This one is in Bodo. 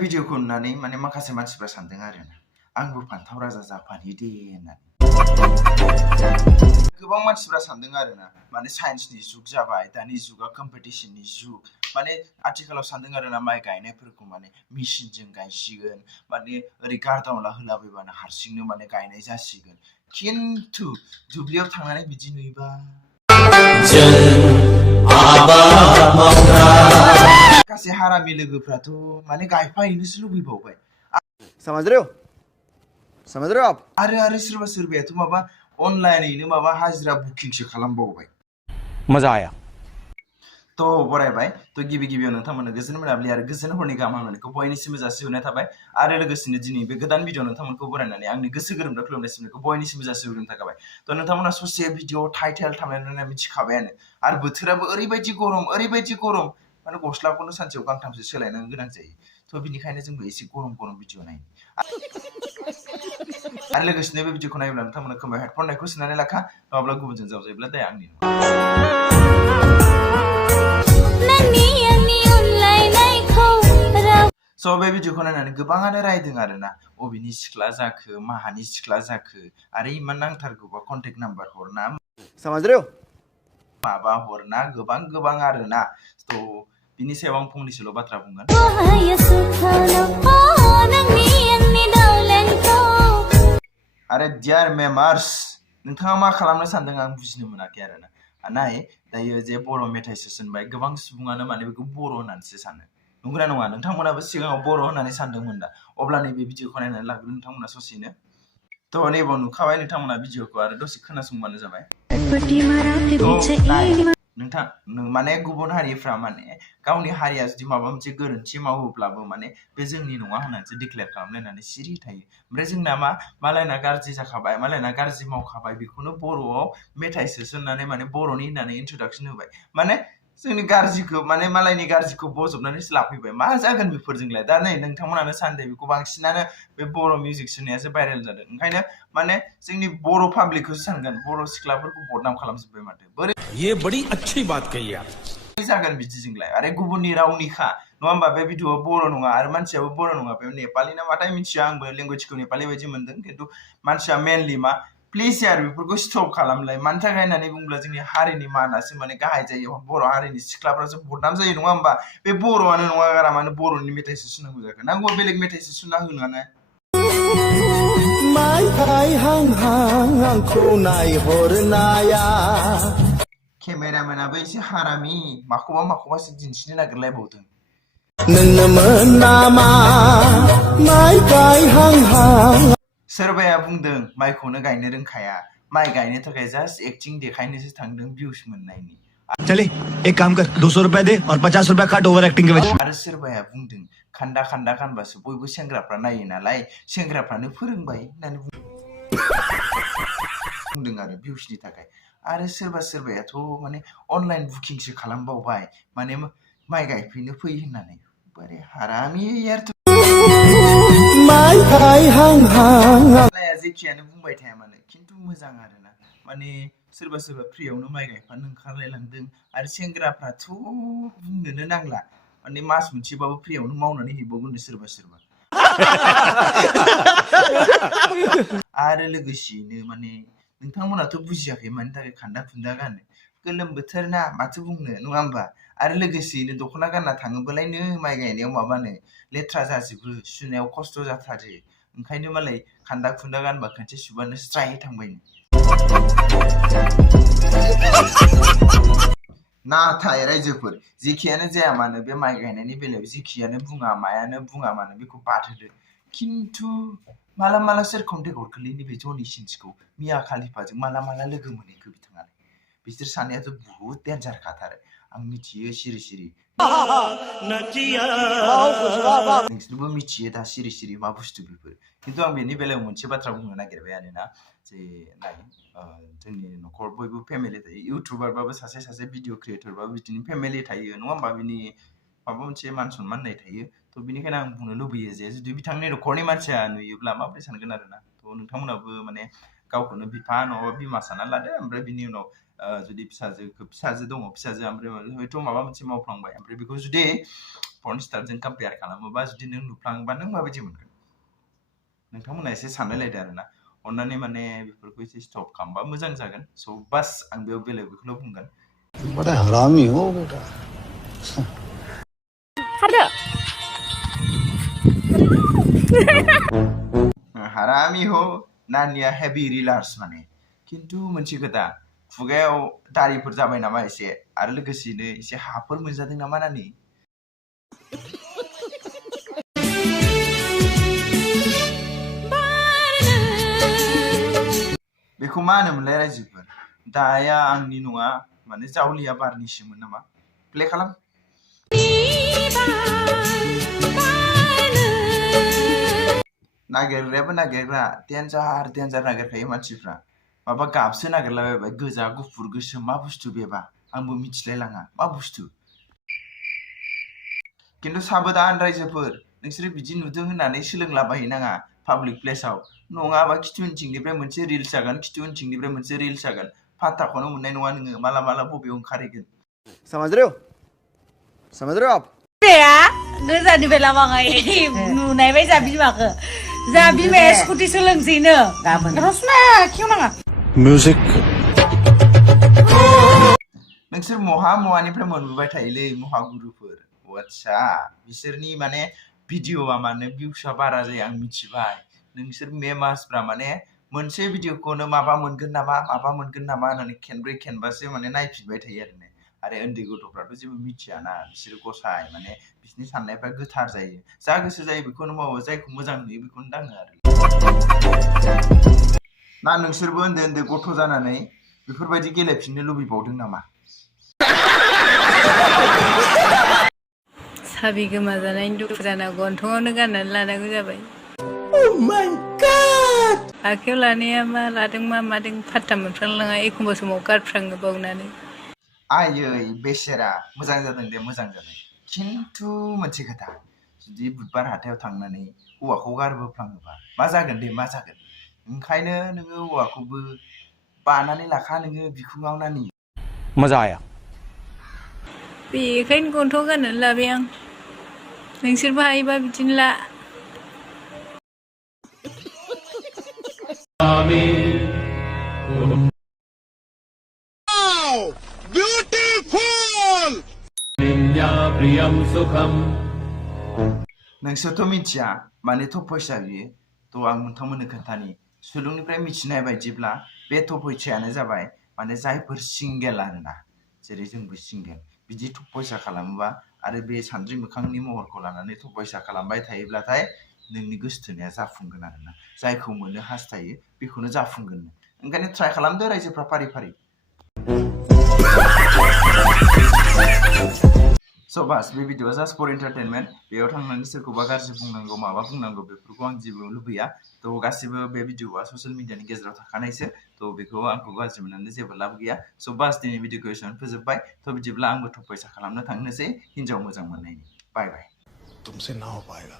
भिडिअखौ नुनानै माने माखासे मानसिफ्रा सानदों आरोना आंबो फान्थाव राजा जाफानि दे होननानै गोबां मानसिफ्रा सानदों आरोना माने साइन्सनि जुग जाबाय दानि जुगा कम्पिटिशननि जुग माने आथिखालाव सानदों आरोना माइ गायनायफोरखौ माने मेसिनजों गायसिगोन माने ओरै गारदावला होलाबायबानो हारसिंनो माने गायनाय जासिगोन खिन्थु दुब्लियाव थांनानै बिदि नुयोबा माखासे हारामि लोगोफ्राथ' माने गायफाहैनोसो लुबैबावबाय समझ रहे हो आप आरो सोरबा सोरबायाथ' माबा अनलाइनैनो माबा हाजिरा बुकिंसो खालामबावबाय मजा आया तो बरायबाय तो गिबियाव नोंथांमोननो गोजोन मोनाबिलि आरो गोजोन हरनि गाहाम हामलायनायखौ बयनिसिमबो जासिहरनाय थाबाय आरो लोगोसेनो दिनै बे गोदान भिडिअ नोंथांमोनखौ बरायनानै आंनि गोसो गोरोबनाय खुलुमनायखौ बयनिसिमबो जासिहरनाय थाबाय तो नोंथांमोना ससे भिडिअ टाइटेल थामलायनानै मिथिखाबायानो आरो बोथोराबो ओरैबायदि गरम माने गस्लाखौनो सानसेयाव गांथामसो सोलायनो गोनां जायो तो बिनिखायनो जोंबो एसे गरम भिडिअ नायो आरो लोगोसेनो बे भिडिअखौ नायोब्ला नोंथांमोना खोमायाव हेडफन नायखौ सोनानै लाखा नङाब्ला गुबुनजों जावजायोब्ला दाया आंनि So बे भिडिअखौ नायनानै गोबाङानो रायदों आरोना अबेनि सिख्ला जाखो माहानि सिख्ला जाखो आरो इमान नांथारगौबा कन्टेक्ट नाम्बार हरना समझ रहे हो माबा हरना गोबां आरोना तो बिनि सायाव आं फंनैसोल' बाथ्रा बुंगोन आरो डियार मेम्बार्स नोंथाङा मा खालामनो सानदों आं बुजिनो मोनाखै आरोना नाय दायो जे बर' मेथाइ सोसनबाय गोबां सुबुङानो माने बेखौ बर' होननानैसो सानो नंगौना नङा नोंथांमोनाबो सिगाङाव बर' होननानै सानदोंमोन दा अब्ला नैबे भिडिअखौ नायनानै लाग्रो नोंथांमोना ससेनो तो नैबाव नुखाबाय नोंथांमोना भिडिअखौ आरो दसे खोनासंबानो जाबाय नोंथां माने गुबुन हारिफ्रा माने गावनि हारिया जुदि माबा मोनसे गोरोन्थि मावोब्लाबो माने बे जोंनि नङा होननानैसो डिक्लेयार खालामलायनानै सिरि थायो ओमफ्राय जोंना मा मालायना गाज्रि जाखाबाय मालायना गाज्रि मावखाबाय बेखौनो बर'आव मेथाइ सोसननानै माने बर'नि होननानै इन्ट्रडाक्सन होबाय माने जोंनि गाज्रिखौ माने मालायनि गाज्रिखौ बजबनानैसो लाफैबाय मा जागोन बेफोरजोंलाय दा नै नोंथांमोनानो सानदे बेखौ बांसिनानो बे बर' मिउजिक सोनायासो भाइरेल जादों ओंखायनो माने जोंनि बर' पाब्लिकखौसो सानगोन बर' सिख्लाफोरखौ बदनाम खालामजोब्बाय माथो बोरै ये बड़ी अच्छी बात कही आप जागोन बिदिजोंलाय आरो गुबुननि रावनिखा नङा होमबा बे भिडिअआ बर' नङा आरो मानसियाबो बर' नङा बे नेपालि ना माथाय मिथिया आंबो लेंगुवेजखौ नेपालि बायदि मोनदों खिन्थु मानसिया मेनलि मा प्लिज यार बेफोरखौ स्टप खालामलाय मानि थाखाय होननानै बुङोब्ला जोंनि हारिनि मानासो माने गाहाय जायो बर' हारिनि सिख्लाफ्रासो बदनाम जायो नङा होमबा बे बर'आनो नङा गारा मानो बर'नि मेथाइसो सुनांगौ जाखो नांगौ बेलेग मेथाइसो सुना होनानै केमेरामेनाबो एसे हारामि माखौबासो दिन्थिनो नागिरलायबावदों सोरबाया बुंदों माइखौनो गायनो रोंखाया माइ गायनो थाखाय जास्ट एक्टिं देखायनोसो थांदों भिउस मोननायनि चले एक काम कर 200 रुपए दे और 50 रुपए काट ओवर एक्टिंग के वजह आरो सोरबाया बुंदों खान्दा गानबासो बयबो सेंग्राफ्रा नायो नालाय सेंग्राफ्रानो फोरोंबाय होननानै बुंदों आरो भिउसनि थाखाय आरो सोरबायाथ' माने अनलाइन बुकिंसो खालामबावबाय माने माइ गायफैनो फै होननानै बोरै हारामि यार जेखियानो बुंबाय थाया मानो खिन्थु मोजां आरोना माने सोरबा फ्रियावनो माइ गायफानो ओंखारलायलांदों आरो सेंग्राफ्राथ' बुंनोनो नांला माने मास मोनसेबाबो फ्रियावनो मावनानै हैबावगोन सोरबा आरो लोगोसेयैनो माने नोंथांमोनाथ' बुजियाखै मानि थाखाय खान्दा खुन्दा गानो गोलोम बोथोर ना माथो बुंनो नङा होमबा आरो लोगोसेयैनो दख'ना गानना थाङोबालायनो माइ गायनायाव माबानो लेथ्रा जाजोबो सुनायाव खस्थ' जाथारो ओंखायनो मालाय खान्दा खुन्दा गानबा खनसे सुबानो स्राय थांबायनो नाथाय रायजोफोर जेखियानो जाया मानो बे माइ गायनायनि बेलायाव जेखियानो बुङा मायानो बुङा मानो बेखौ बाद होदो खिन्थु माला सोर कन्टेक्ट हरखोलै नैबे जनि सिन्सखौ मिया खालिफाजों माला लोगो मोनहैखो बिथाङालाय बिसोर सानैयाथ' बुहुत डेन्जार खाथारो आं मिथियो सिरि नोंसोरबो मिथियो दा सिरि मा बुस्थु बेफोर खिन्थु आं बेनि बेलायाव मोनसे बाथ्रा बुंनो नागिरबाय आरोना जे नाय जोंनि न'खर बयबो फेमिलि थायो इउटुबारबाबो सासे भिडिअ क्रिएटरबाबो बिदिनो फेमिलि थायो नङा होमबा बिनि माबा मोनसे मान सनमान होननाय थायो थ' बिनिखायनो आं बुंनो लुबैयो जे जुदि बिथांनि न'खरनि मानसिया नुयोब्ला माबोरै सानगोन आरोना थ' नोंथांमोनाबो माने गावखौनो बिफा नङाबा बिमा सानना लादो ओमफ्राय बिनि उनाव जुदि फिसाजो दङ फिसाजोआ ओमफ्राय हयथ' माबा मोनसे मावफ्लांबाय ओमफ्राय बेखौ जुदि पर्न स्टारजों कम्पेयार खालामोबा जुदि नों नुफ्लाङोबा नों माबायदि मोनगोन नोंथांमोना एसे सानलायलायदो आरोना अन्नानै माने बेफोरखौ एसे स्टप खालामबा मोजां जागोन स' बास आं बेयाव बेलेग बेखौल' बुंगोन बड़ा हरामी हो बेटा हारामि हो नानिया हेभि रिलार्स माने खिन्थु मोनसे खोथा खुगायाव दारिफोर जाबाय नामा एसे आरो लोगोसेनो एसे हाफोर मोनजादों नामा नानि बेखौ मा होनोमोनलाय रायजोफोर दाया आंनि नङा माने जावलिया बारनिसोमोन नामा प्ले खालाम नागिरग्रायाबो नागिरग्रा डेन्जार नागिरखायो मानसिफ्रा माबा गाबसो नागिरलाबायबाय गोजा गुफुर गोसोम मा बुस्थु बेबा आंबो मिथिलायलाङा मा बुस्थु खिन्थु साबधान रायजोफोर नोंसोरो बिदि नुदों होननानै सोलोंलाबायहैनाङा पाब्लिक प्लेसाव नङाबा खिथु उनथिंनिफ्राय मोनसे रिल्स जागोन खिथु उनथिंनिफ्राय मोनसे रिल्स जागोन फात्ताखौनो मोननाय नङा नोङो माला बबेयाव ओंखारहैगोन समझ रहे हो आप ya गोजानिफ्राय लामाङै नुनाय बाय जा बिमाखौ जा बिमाया स्कुटि सोलोंसैनो रसना खेवनाङा म्यूजिक नोंसोर महानिफ्राय मोनबोबाय थायोलै महागुरुफोर आच्छा बिसोरनि माने भिडिअआ माने भिउसआ बारा जायो आं मिथिबाय नोंसोर मेमार्सफ्रा माने मोनसे भिडिअखौनो माबा मोनगोन नामा होननानै खेनब्रै खेनबासो माने नायफिनबाय थायो आरो उन्दै गथ'फ्राथ' जेबो मिथियाना बिसोरो गसाय माने बिसोरनि साननायफ्रा गोथार जायो जा गोसो जायो बेखौनो मावो जायखौ मोजां नुयो बेखौनो दाङो आरो ना नोंसोरबो उन्दै गथ' जानानै बेफोरबायदि गेलेफिननो लुबैबावदों नामा साबि गोमाजानायनि दुखु जाना गन्थङावनो गाननानै लानांगौ जाबाय आखायाव लानाया मा लादों मा मादों फात्ता मोनफ्लांलाङा एखमबा समाव गारफ्राङो बावनानै आयै बेसेरा मोजां जादों दे मोजां जादों खिन्थु मोनसे खोथा जुदि बुधबार हाथायाव थांनानै औवाखौ गारबोफ्लाङोबा मा जागोन ओंखायनो नोङो औवाखौबो बानानै लाखा नोङो बिखुङाव नानि मजा आया बेखायनो गन्थङाव गाननानै लाबाय आं नोंसोरबो हायोबा बिदिनो ला नोंसोरथ' मिथिया माने थफैसा बियो थ' आं नोंथांमोननो खोन्थानि सुलुंनिफ्राय मिथिनाय बायदिब्ला बे थफैसायानो जाबाय माने जायफोर सिंगेल आरोना जेरै जोंबो सिंगेल बिदि थफैसा खालामोबा आरो बे सानद्रि मोखांनि महरखौ लानानै थफैसा खालामबाय थायोब्लाथाय नोंनि गोसोथोनाया जाफुंगोन आरोना जायखौ मोननो हास्थायो बेखौनो जाफुंगोन ओंखायनो ट्राइ खालामदो रायजोफ्रा फारि फारि स' बास बे भिडिअआ जास्ट फर एन्टारटेनमेन्ट बेयाव थांनानै सोरखौबा गाज्रि बुंनांगौ माबा बुंनांगौ बेफोरखौ आं जेबो लुबैया थ' गासिबो बे भिडिअआ ससियेल मिडियानि गेजेराव थाखानायसो थ' बेखौ आंखौ गाज्रि मोननानै जेबो लाब गैया स' बास दिनै भिडिअखौ एसेबां फोजोबबाय थ' बिदिब्ला आंबो थफैसा खालामनो थांनोसै हिन्जाव मोजां मोननायनि बाय बाय तुमसे ना हो पाएगा